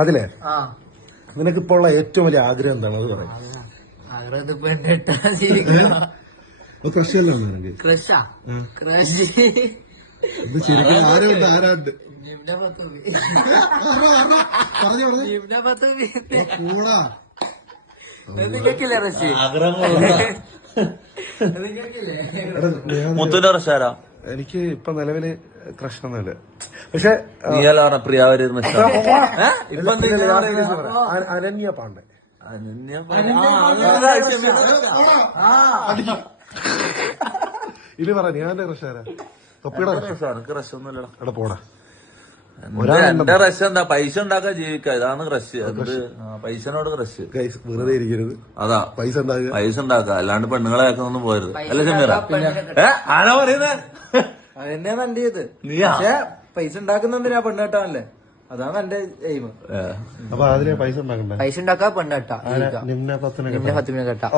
അതിലെ നിനക്കിപ്പോ ഉള്ള ഏറ്റവും വലിയ ആഗ്രഹം എന്താണ് അത് പറയാം. മുത്തുന്റെ റഷാരാ എനിക്ക് ഇപ്പൊ നിലവില് ക്രഷൊന്നുമില്ല. പക്ഷെ പ്രിയ അനന്യ പാണ്ഡെ ഇത് പറ ഞാൻ ക്രഷാരാ തൊപ്പിയുടെ ക്രഷൊന്നുമില്ലടാ പോടാ. എന്റെ റഷ് എന്താ പൈസ ഉണ്ടാക്കാൻ ജീവിക്കുക ഇതാണ് ക്രഷ്. പൈസനോട് ക്രഷ് വെറുതെ ഇരിക്കരുത്. അതാ പൈസ ഉണ്ടാക്കുക അല്ലാണ്ട് പെണ്ണുങ്ങളെ ആക്കുന്നൊന്നും പോരുത്. അല്ല ഷമീറ ആരാ പറയുന്നത്? അതെന്നെ നല്ലത്. പക്ഷെ പൈസ ഉണ്ടാക്കുന്നതിനാ പെണ്ണെട്ടാണല്ലേ, അതാണ് എന്റെ എയിം. അപ്പൊ അതിലെ പൈസ ഉണ്ടാക്കണ്ടേ? പൈസ ഉണ്ടാക്കാൻ പെണ്ണെട്ടാ നിമ്ന 10 കേട്ടാ